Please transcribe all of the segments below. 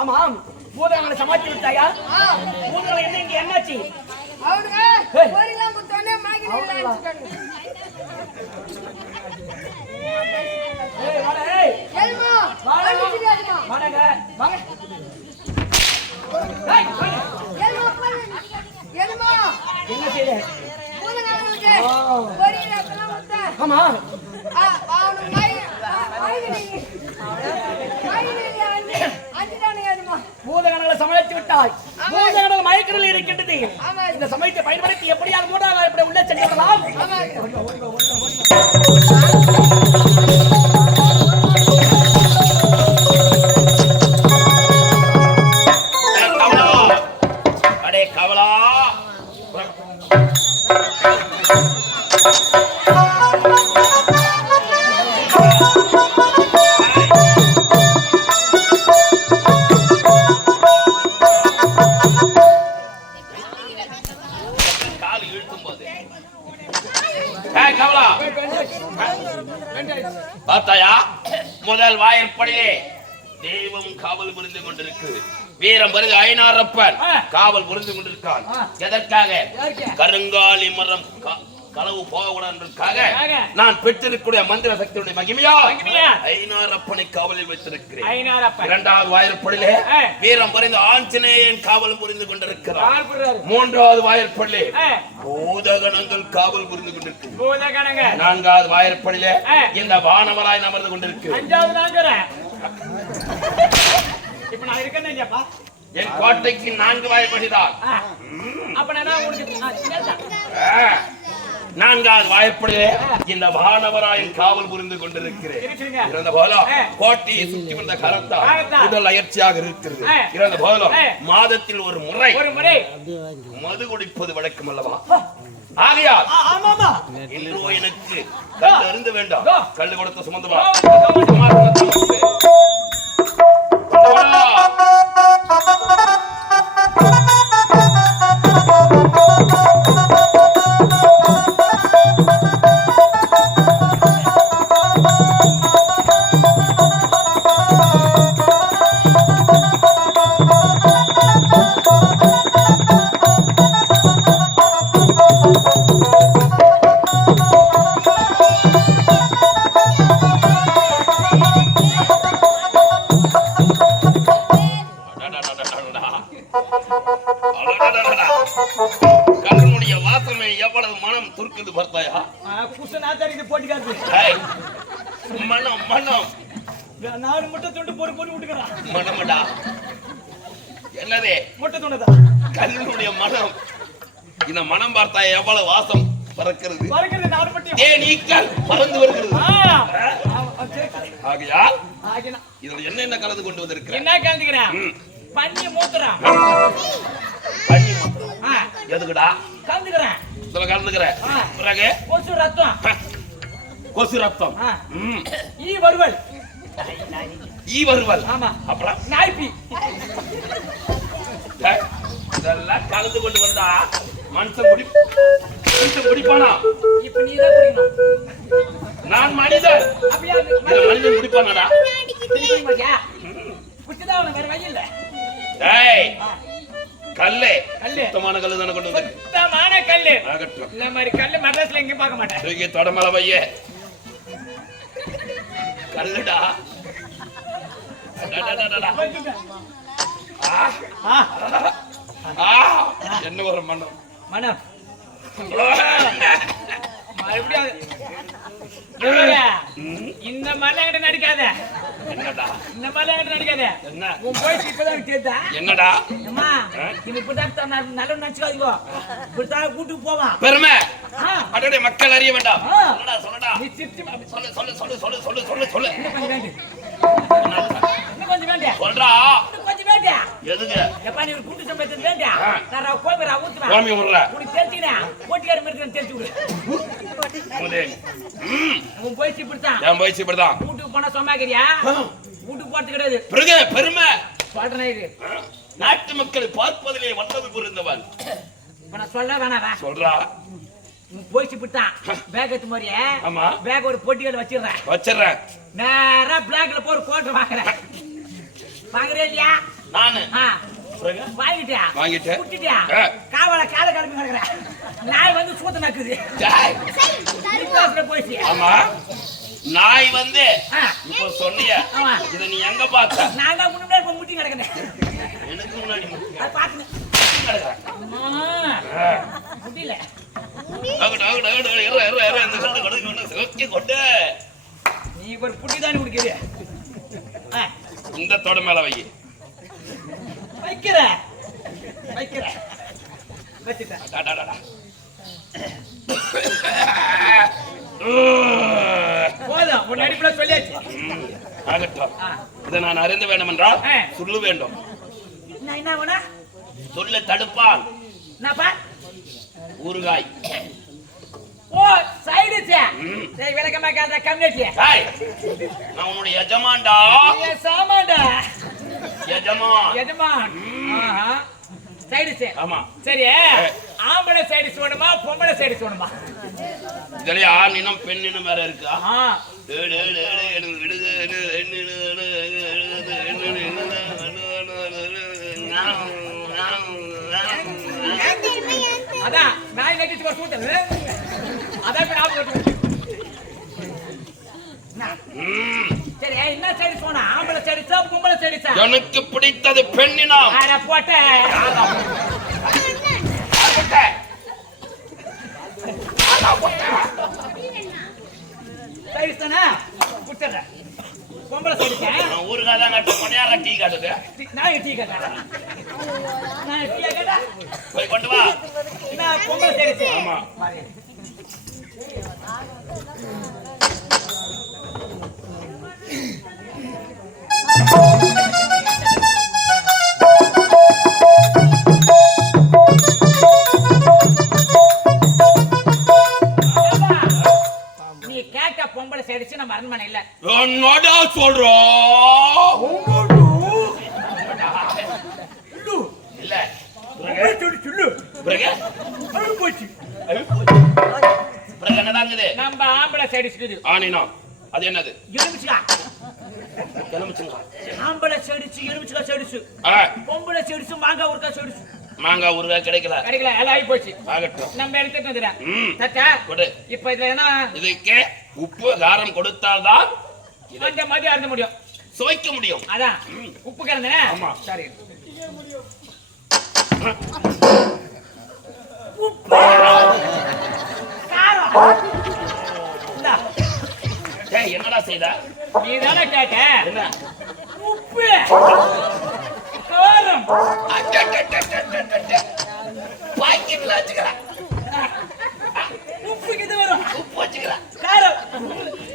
ஆமாம், பூதங்களை சமாளித்து விட்டாயா? பூதங்களை என்ன இங்க என்னாச்சு? என்ன செய்ய? ஆமா பூதகணங்களை சமாளித்து விட்டாய். பூதகணங்கள் மயக்கத்தில் இருக்கின்றது. இந்த சமயத்தை பயன்படுத்தி எப்படியாவது மூன்றாவது எப்படி உள்ளே சென்றலாம். அடே கவலா, பார்த்தாயா? முதல் வாயிற்படியே தெய்வம் காவல் புரிந்து கொண்டிருக்கு. வீரம் வருது ஐநாரப்பன் காவல் புரிந்து கொண்டிருக்கான். எதற்காக? கருங்காலி மரம் களவு போகக்கூடாதுக்காக நான் பெற்றிருக்கூடிய மந்திர சக்தியுடைய மகிமையா ஐநாரப்பனை காவலில் வைத்திருக்கிறேன். இரண்டாவது வாயிற்படியிலே வீரம் புரிந்து ஆஞ்சநேயன் காவல் புரிந்து கொண்டிருக்கிறார். மூன்றாவது வாயிற்படியிலே பூதகணங்கள் காவல் புரிந்து கொண்டிருக்கிறார். நான்காவது வாயிற்படியிலே இந்த வானவராய் அமர்ந்து கொண்டிருக்கிறார். இப்ப நான் இருக்கேன். என் கோட்டைக்கு 4 வாயிற்படிதான். நான்காவது வாய்ப்படியே இந்த வானவராயின் காவல் புரிந்து கொண்டிருக்கிறேன். இறந்த போலும் கோட்டையை சுற்றி வந்த கரத்தால் உடல் அயற்சியாக இருக்கிறது. இறந்த போலும் மாதத்தில் ஒரு முறை மது குடிப்பது வழக்கம் அல்லவா? ஆகையால் எனக்கு கல் அருந்து வேண்டாம். கல்லு கொடுத்த சுமந்தவா கல்லுடைய வாசனை எவ்வளவு மனம் துர்க்குது பார்த்தாயா? மனம் மனம் நாலு முட்டை துண்டு போட்டு போட்டு விட்டுக்கிறான். மனமடா என்னதே முட்டை துண்டுதான் கல்லுடைய மனம். இந்த மனம் பார்த்தா எவ்வளவு வாசம் பறக்கிறது. தேனீக்கள் பறந்து வருகிறது. ஆகையால் இதுல என்ன கலந்து கொண்டு வந்திருக்க? என்ன கலந்துக்கிறேன்? பன்னி மூத்திரம். பன்னி மூத்திரம் எதுக்குடா கலந்துக்கிறேன்? இதுல கலந்துக்கிறேன். பிறகு கொசு ரத்தம். கொசு ரத்தம். ஈ வறுவல். ஈ வறுவல். ஆமா. அப்புறம் நாய்ப்பி. இதெல்லாம் கலந்து கொண்டு வந்தா மனுஷன் குடிப்பானா? இப்ப நீ தான் குடிக்கணும். நான் மனிதன். அப்படியே மனிதன் குடிப்பானடா? குடிச்சதா அவனுக்கு வேற வழி இல்ல. டேய் கல்லே சுத்தமான கல்லு தான கொண்டு வந்து. சுத்தமான கல்லு. ஆகட்டும். இந்த மாதிரி கல்லு மദ്രാஸ்ல எங்கேயும் பார்க்க மாட்டேன். தூக்கி தொடமல வையே. கல்லுடா. என்ன ஒரு மனம். மனம். இந்த மலையாட்ட நடிக்காத. என்னடா இந்த மலையாட்ட நடிக்காத. என்ன உன் போய் இப்பதான் கேட்டா என்னடா? அம்மா இது இப்பதான் நல்ல நினைச்சுக்காதீங்க. இப்பதான் கூட்டுக்கு போவான். பெருமை அடடே மக்கள் அறிய வேண்டாம். சொல்லடா சொல்லடா. நீ சிரிச்சு சொல்லு சொல்லு சொல்லு சொல்லு சொல்லு சொல்லு சொல்லு. இன்னும் கொஞ்சம் வேண்டு. இன்னும் கொஞ்சம் வேண்டு. சொல்றா. இன்னும் கொஞ்சம் வேண்டு. எதுக்கு? எப்பா நீ ஒரு கூட்டு சம்பளத்துக்கு வேண்டு. நான் கோபரா ஊத்துவேன். கோமி உறற. உனக்கு தெரிஞ்சினா போட்டியார் மாதிரி தெரிஞ்சு விடு. முதே. உன் போய் இப்படிதான். என் போய் இப்படிதான். கூட்டுக்கு போனா சொன்னாக்கறியா? கூட்டுக்கு போறது கிடையாது. பெருமை சொல்றேன் இது. நாட்டு மக்களை பார்ப்பதிலே வல்லமை புரிந்தவன். சொல்ல வேணாவா சொல்றா. போயிச்சு விட்டான் பேக் எடுத்து மாதிரியே. ஆமா. பேக் ஒரு பொட்டியில வச்சிடுறேன். நேரா பிளாக்ல போய் கோட்டை வாங்குறேன். வாங்குறே இல்லையா? நானு வாங்கிட்டியா? வாங்கிட்டேன். குட்டிட்டியா? காவல கால கிளம்பி கிடக்குறேன். நாய் வந்து சூத்த நக்குது. போயிடுச்சு. ஆமா, நாய் வந்து இப்ப சொன்னிய இத நீ எங்க பார்த்த? நான் தான் முன்னாடி இப்ப முட்டி கிடக்குறேன். எனக்கு முன்னாடி அது பாத்துங்க முடியல. நீ ஒரு புட்டி தானே குடிக்கிற. இந்த தொட மேல வை. வைக்கிறேன். போதும், உன் அடிப்புல சொல்லியாச்சு. ஆகட்டும், இதை நான் அறிந்து வேண்டும் என்றால் சொல்லு வேண்டும். என்ன வேணா சொல்ல தடுப்பான். என்னப்பா? ஊறுகாய். ஓ சைடு சே விளக்கமா காத கம்யூனிட்டி. நான் உன்னுடைய எஜமான்டா. சாமான்டா. எஜமான். ஆஹா. சைடு சே. ஆமா. சரி, ஆம்பளை சைடு வேணுமா பொம்பளை சைடு வேணுமா? இதுல ஆணினம் பெண்ணினம் வேற இருக்கா? அதான் நாய் நக்கிச்சு ஒரு கூட்டல். அதான் இப்ப ஞாபகம். சரி, என்ன சைடு போனா? ஆம்பளை சைடுச்சா பொம்பளை சைடுச்சா? எனக்கு பிடித்தது பெண்ணினம். அட போட்ட சைடு தானே குடுத்துறேன். பொம்பளை சைடுச்சா? ஊருக்காக தான் கட்ட கொனையாரா டீ காட்டுது. நான் டீ காட்டா. நான் டீ காட்டா. போய் கொண்டு வா. நான் பொம்பளை சைடுச்சா? ஆமா. நீ கேட்ட பொம்பளை சைடுச்சு நம்ம அரண்மனை இல்ல. என்னடா சொல்றோம்? இல்ல நம்ம ஆம்பளை சைடு ஆனினா அது என்னது? எலுமிச்சா. ஆம்பளை சைடுச்சு எலுமிச்சா சைடுச்சு. பொம்பளை சைடுச்சு மாங்காய் ஊறுகாய் சைடுச்சு. மாங்காய் ஊறுகாய் கிடைக்கல எல்லாம் ஆகி போச்சு. ஆகட்டும், நம்ம எடுத்துட்டு வந்துடுறேன். தட்டா கொடு. இப்ப இதுல என்ன? இதுக்கு உப்பு காரம் கொடுத்தால்தான் இந்த மாதிரி அருந்த முடியும், சுவைக்க முடியும். அதான் உப்பு கலந்தனே. ஆமா. சரி, என்னடா செய்த? நீ தானே கேட்ட. என்ன? உப்பு காரம் பாக்கெட்ல வச்சுக்கிறேன். உப்புக்கு இது வரும். உப்பு வச்சுக்கிறேன், காரம்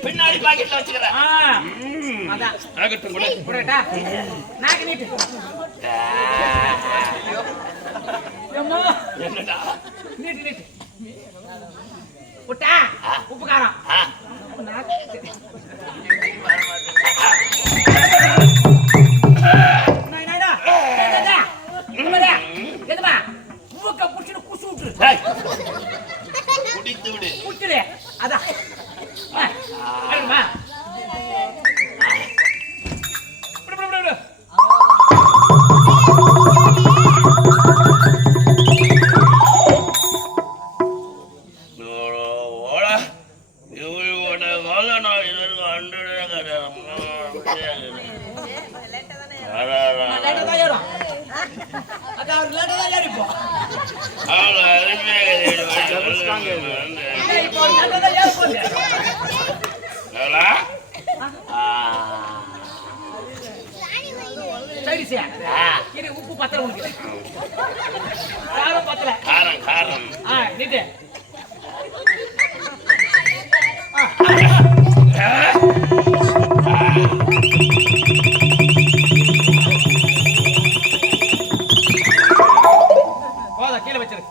பின்னாடி பாக்கெட்ல வச்சுக்கிறேன். அதான் ஆகட்டும், கொடு. புரியட்டா? நாக்கு நீட்டு. என்னடா? நீட்டு புட்டா. உப்பு காரம் குடித்து விடு. குடிச்சுடு. அதான் உப்பு பத்தல. உனக்கு காரம் பத்தல. காரம் நீட்டு. போதா, கீழே வச்சிரு.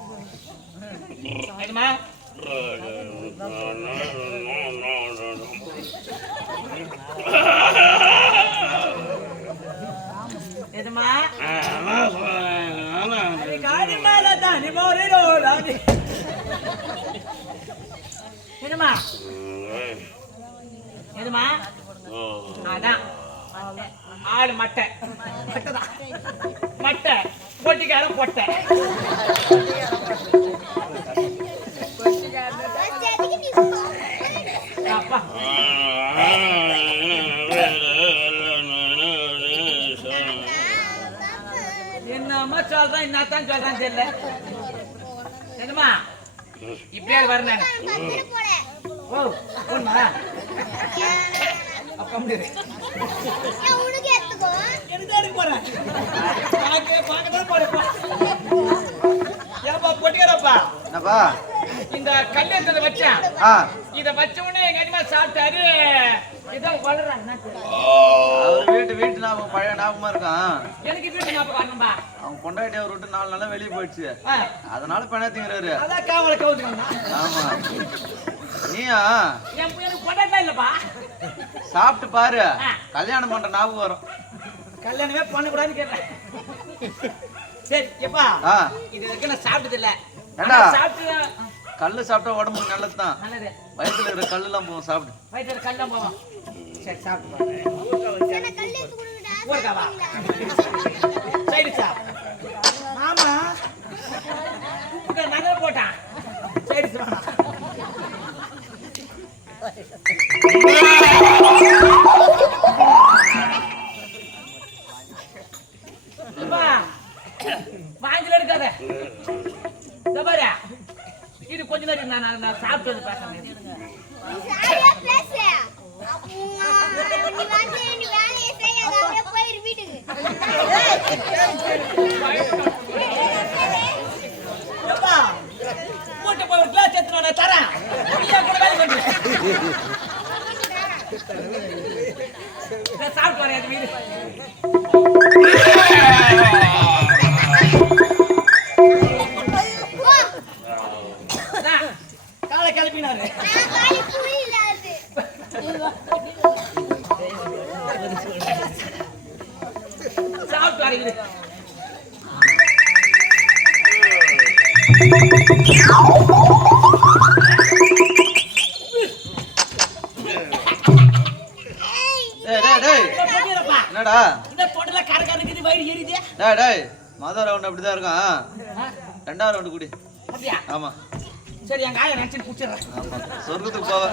எதுமா காடி மேல தானி மோரிரோலா என்னமா எதுமா அதான் ஆடு மட்டை மட்டைதான் மட்டை பொட்டிக்காரன் பொட்டை அப்பா என்னம்மா சொல்றான் என்னத்தான் சொல்றான் தெரியல என்னமா இப்படியே வரேன் ஓ பொண்ணா அப்பா முடியாது எனக்கு எடுக்க போறேன் பார்க்கதான் போறேப்பா ஏப்பா பொட்டிக்கிறப்பா என்னப்பா இந்த கல்யாணத்தை வச்சேன் இத வச்ச உடனே எங்க அம்மா சாப்பிட்டாரு இதான் வளர்றாங்க அவர் வீட்டு ஞாபகம் பழைய ஞாபகமா இருக்கான் எனக்கு வீட்டு ஞாபகம் வரணும்பா அவன் பொண்டாட்டி அவர் விட்டு 4 நாளா வெளியே போயிடுச்சு அதனால பணாத்திங்கிறாரு அதான் காவலை கவுத்துக்கணும் ஆமா நீயா எனக்கு பொண்டாட்டா இல்லப்பா சாப்பிட்டு பாரு கல்யாணம் பண்ற ஞாபகம் வரும் கல்யாணமே பண்ணக்கூடாதுன்னு கேட்டேன் சரி எப்பா இது வரைக்கும் நான் சாப்பிட்டது இல்ல சாப்பிட்டு கல்லு சாப்பிட்டா உடம்புக்கு நல்லதுதான் நல்லது வயிற்றுல இருக்கிற கல்லு எல்லாம் போகும் சாப்பிடு வயிற்றுல கல்லாம் போவோம் சரி சாப்பிட்டு ஊருக்காவா சைடு சாப் ஆமா நகை போட்டான் சைடு சாப் வாங்கல இருக்காத பாரு இது கொஞ்ச நேரம் நான் சாப்பிட்டு பேசுறேன் கூட்டு போய் ஒரு கிளாஸ் எடுத்து நான் தரேன் சாப்பிட்டு வரேன் அது வீடு காலை கிளப்பினாரு சாப்பிட்டு வரீங்க என்னடா இந்த பொட்டல கரகரக்குது வயிறு எரியுதே டேய் மொத ரவுண்ட் அப்படிதான் இருக்கான் ரெண்டாவது ரவுண்ட் குடி அப்படியே ஆமா சரி எங்க ஆயா நினைச்சு குடிச்சிடுறேன் ஆமா சொர்க்கத்துக்கு போவ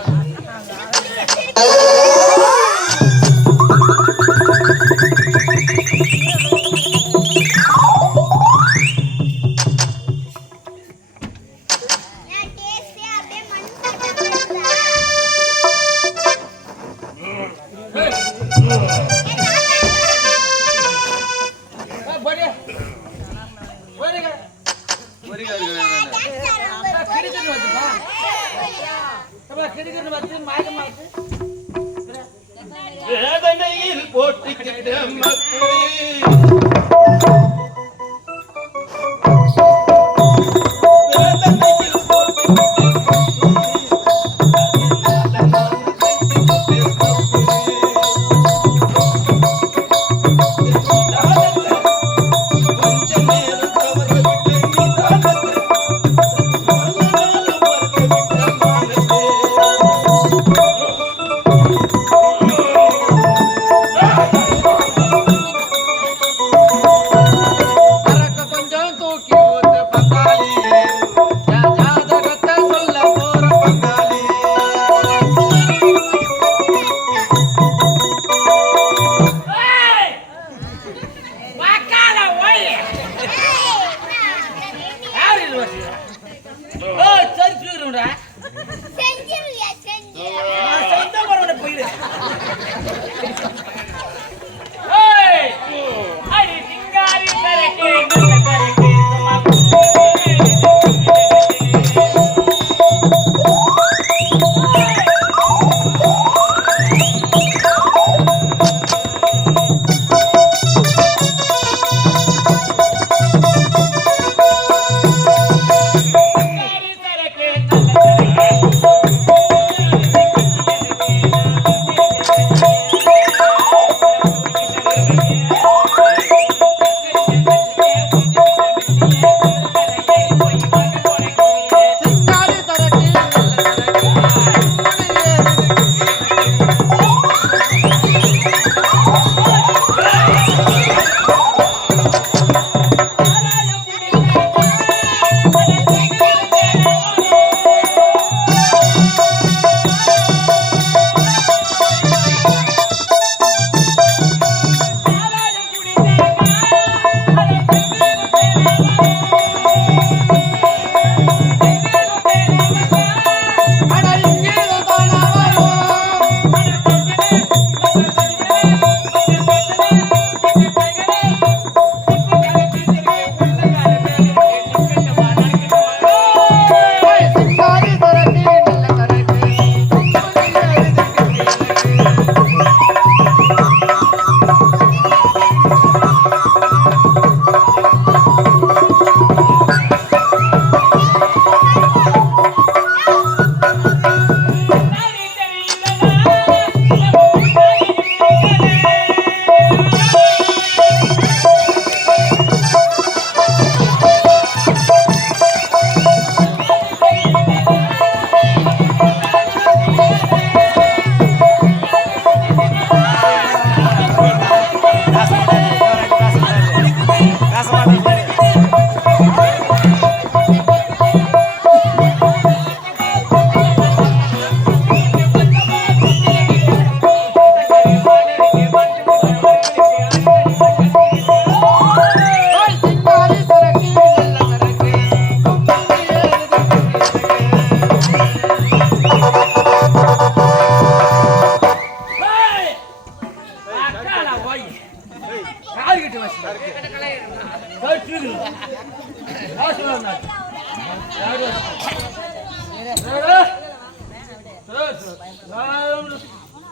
வேதனையில் போட்டிக்கிட்ட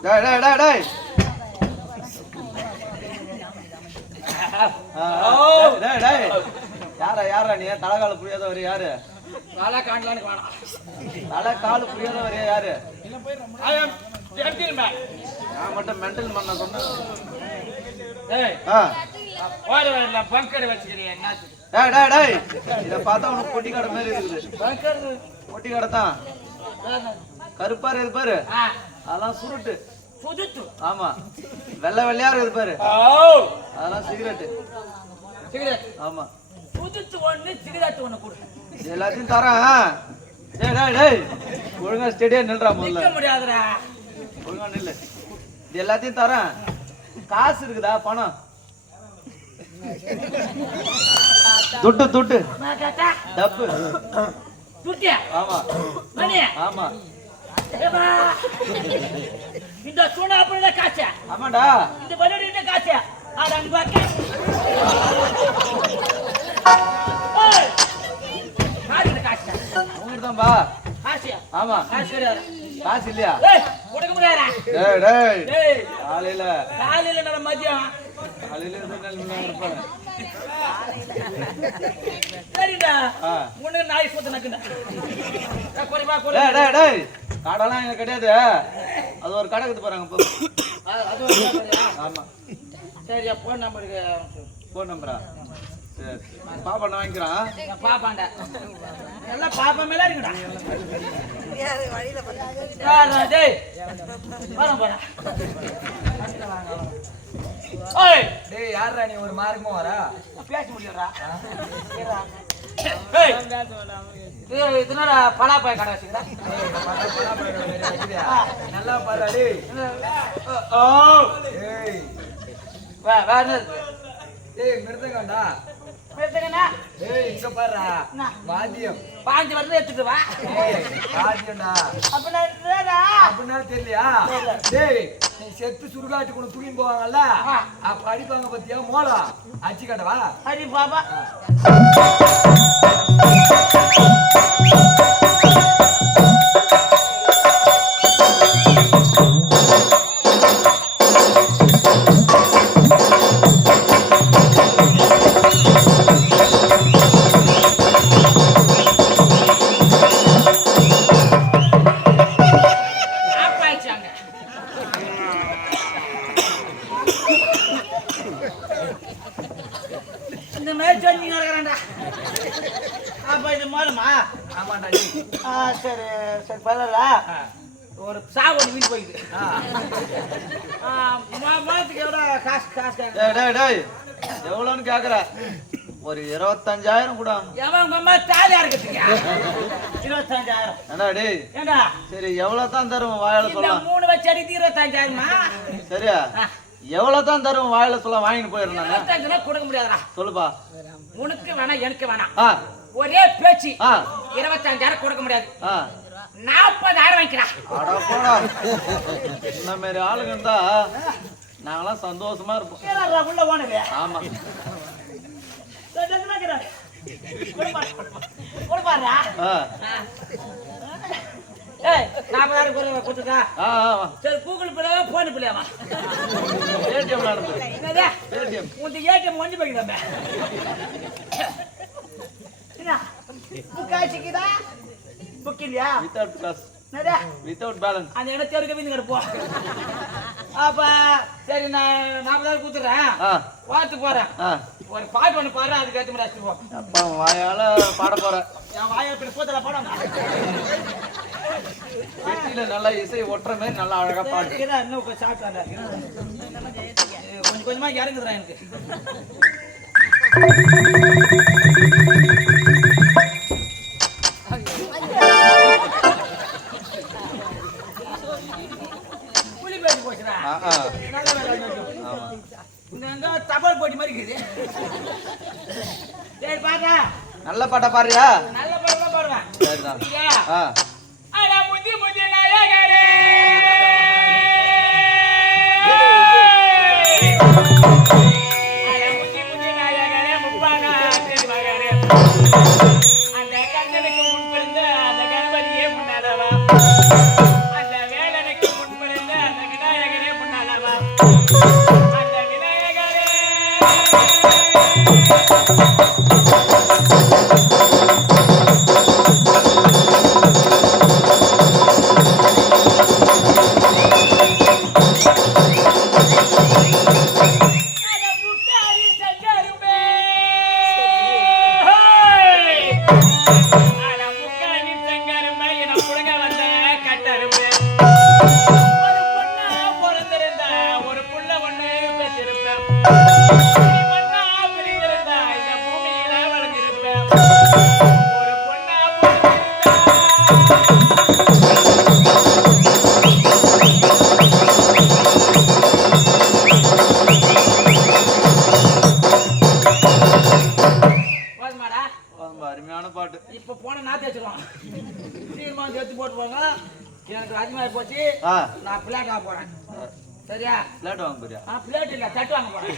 டேய் டேய் டேய் டேய் டேய் டேய் யாரா நீ தலைகால புரியாதவர் யாரு நல்லா காண்டலான்னு வேணாம் தலைகால புரியாதவர் யாரு நான் மட்டும் மென்டல் பண்ண சொன்னேன் பங்கடை வச்சுக்கிறேன் என்ன டேய் டேய் டேய் இத பார்த்தா உனக்கு பொட்டி கடை மாதிரி இருக்குது பொட்டி கடை தான் கருப்பா இருக்குது பாரு அதெல்லாம் சுருட்டு சுஜுத்து ஆமா வெள்ளை வெள்ளையா இருக்குது பாரு அதெல்லாம் சிகரெட் சிகரெட் ஆமா சுஜுத்து ஒண்ணு சிகரெட் ஒண்ணு கொடு எல்லாத்தையும் தரேன் டேய் டேய் டேய் ஒழுங்கா ஸ்டேடியா நில்றா முதல்ல நிக்க முடியாதுடா ஒழுங்கா நில்லு இது எல்லாத்தையும் தரேன் காசு இருக்குதா பணம் துட்டு துட்டு டப்பு துட்டியா ஆமா மணி ஆமா ஏபா இந்த சோனா அப்பறத காசு ஆமாடா இந்த பலடிட்ட காசு அடங்க பாக்க ஏய் காசு காசு உங்களுக்கு தான் பா காசு ஆமா காசு கிடையாது காசு இல்லையா ஏய் கொடுக்க முடியாதா டேய் டேய் ஏய் காலையில நம்ம மதியம் காலையில சொன்னால் இருப்பாங்க சரிடா உனக்கு நாய் சொத்து நக்குடா கோரிபா கோரி டேய் டேய் டேய் கடலாம் இங்க கிடையாது அது ஒரு கடை எடுத்து போறாங்க போ அது ஒரு கடையா? ஆமா சரியா போன் நம்பருக்கு போன் நம்பரா சரி பாப்பா நான் வாங்கிக்கிறான் பாப்பாண்டா எல்லாம் பாப்பா மேல இருக்குடா டேய் போறா ஓய் டேய் யாரா நீ ஒரு மார்க்கமா வரா பேச முடியறா ஏய் இதனால பலாப்பாய் கடை வச்சுக்கிறா நல்லா பாரு டேய் ஓ ஏய் வேற டேய் மிருதங்கடா பேசுறேனா ஏய் இங்க பாருடா வாத்தியம் பாஞ்சு வருது எடுத்துட்டு வா ஏய் வாத்தியம்டா அப்பனா அப்படினா தெரியலையா டேய் நீ செத்து சுருகாட்டி கூட தூக்கி போவாங்கல்ல அப்ப அடிப்பாங்க பத்தியா மோளா அச்சி கடவா ஹரி பாபா இந்த மாதிரி சொன்னீங்க இருக்கறேன்டா அப்ப இது மூலமா ஆமாடா சரி சரி பரவாயில்ல ஒரு சாவடி வீட்டு போயிடுது மாதத்துக்கு எவ்வளோ காசு காசு டேய் டேய் டேய் எவ்வளோன்னு கேக்குற ஒரு 25000 கூட எவன் உங்க அம்மா தாலியா இருக்கிறதுங்க 25000 என்னடா டேய் ஏண்டா சரி எவ்வளவு தான் தரும் வாயில இந்த சொல்லலாம் 3 வச்சு அடித்து 25000 சரியா எவ்வளவு தான் தரும் வாயில சொல்ல வாங்கிட்டு போயிடுறாங்க 25 கொடுக்க முடியாதுடா சொல்லுப்பா உனக்கு வேணாம் எனக்கு வேணாம் ஒரே பேச்சு 25000 கொடுக்க முடியாது 40000 வாங்கிக்கிறா அட போடா இந்த மாதிரி ஆளுங்க இருந்தா நாங்களாம் சந்தோஷமா இருப்போம் ஏடா உள்ள ஓனரு ஆமா கொடுப்பாரா ஏய் 40000 கொடுத்துட்டா சரி கூகுள் பிள்ளையா போன் பிள்ளையாமா ஏடிஎம் நடந்து என்னது ஏடிஎம் உங்க ஏடிஎம் ஒண்ணு போய்க்கிட்டா என்ன புக்காச்சிக்குதா புக்கிலியா வித்தவுட் காசு என்னடா வித்தவுட் பேலன்ஸ் அந்த இடத்தை எடுக்க வீந்து கிடப்போம் அப்ப சரி நான் 40000 கொடுத்துறேன் பார்த்து போறேன் ஒரு பாட்டு ஒண்ணு பாரு அதுக்கு ஏற்ற மாதிரி அடிச்சு போ அப்பா வாயால பாட போறேன் என் வாயை இப்படி போத்தல பாடம் வெட்டில நல்லா இசை ஒட்டுற மாதிரி நல்லா அழகா பாடு இன்னும் கொஞ்சம் சாப்பிட்டாண்டா கொஞ்சம் கொஞ்சமா இறங்குதுடா எனக்கு புலி பேசி போச்சுடா இங்க தபால் போட்டி மாதிரி இருக்குது சரி பாத்தா நல்ல பாட்டா பாடுறியா நல்ல பாடமா பாடுவேன் சரிதான் அட முதி முதி நாயகரே அட முதி முதி நாயகரே முப்பானா தேடி மகரே ஆனா முக்காணி தங்கருமை என புடுங்க வந்த கட்டருமை ஒரு பொண்ணா பிறந்திருந்தா ஒரு புள்ள ஒண்ணு பெற்றிருப்பேன் மண்ணா பிரிந்திருந்தா இந்த பூமியில வளர்ந்திருப்பேன் ஒரு பொண்ணா அருமையான பாட்டு. இப்ப போன நாத்து வச்சிருவான் சீக்கிரமா எடுத்து போட்டுருவாங்க. எனக்கு அதிகமாகி போச்சு. நான் பிளேட் வாங்க போறேன். சரியா? பிளேட் வாங்க போறியா? பிளேட் இல்ல தட்டு வாங்க போறேன்.